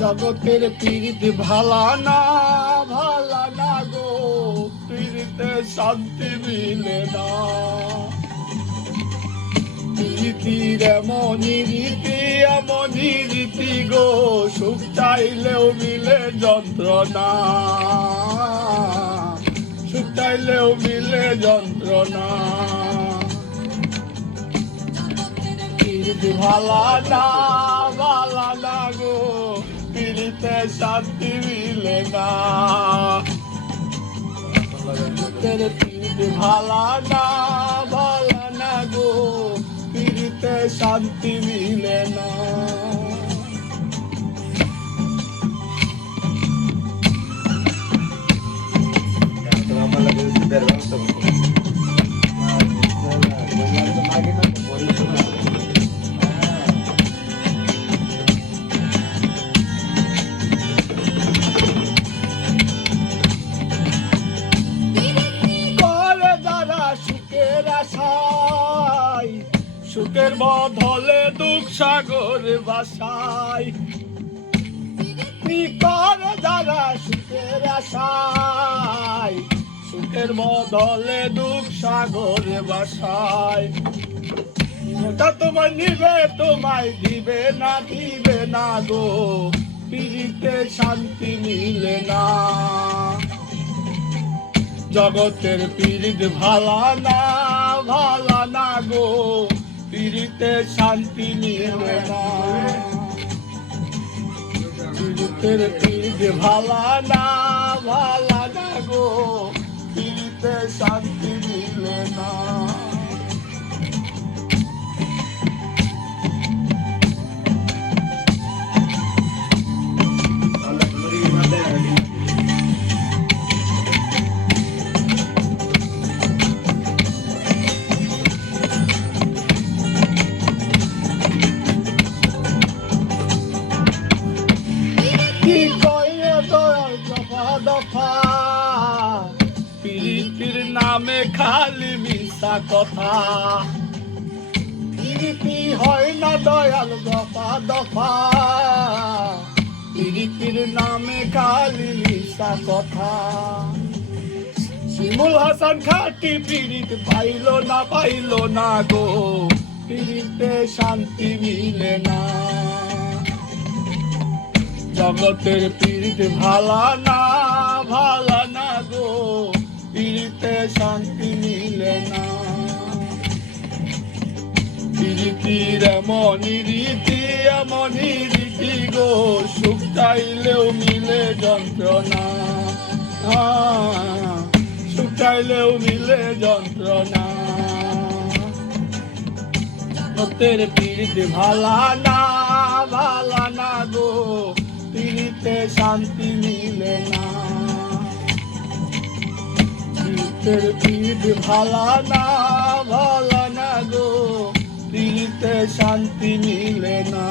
জগতের পীড়িত ভালা না গো, পীড়িতে শান্তি মিলে না। পীড়িতির এমনই রীতি গো, সুখ চাইলেও মিলে যন্ত্রণা, সুখ চাইলেও মিলে যন্ত্রণা। পীড়িত ভালা না গো, পীড়িতে শান্তি মিলে না। পীড়িত ভালা না গো, পীড়িতে শান্তি মিলে না। সুখের বদলে দুঃখ সাগর বাসায়, করে যারা সুখের আশায়, সুখের বদলে দুঃখ সাগর বাসায়। ওটা তোমায় নিবে তোমায় দিবে না গো, পীড়িতে শান্তি মিলে না। জগতের পীড়িত ভালা না গো, পীড়িতে শান্তি মিলে না। পীড়িতের পীড়িত ভালা না গো, পীড়িতে শান্তি মিলে না। পীড়িতির নামে খালি মিশা কথা, পীড়িতি হয় না দয়াল দফা। পীড়িতির নামে খালি মিশা কথা। শিমুল হাসান খাটি পীড়িত পাইল না গো, পীড়িতে শান্তি মিলে না। জগতের পীড়িত ভালা না গো, পীড়িতে শান্তি মিলে না। পীড়িতির এমনই রীতি গো, সুখ চাইলেও মিলে যন্ত্রণা, সুখ চাইলেও মিলে যন্ত্রণা। জগতের পীড়িত ভালা না গো, পীড়িতে শান্তি মিলে না। পীড়িতের পীড়িত ভালা না গো, পীড়িতে শান্তি মিলে না।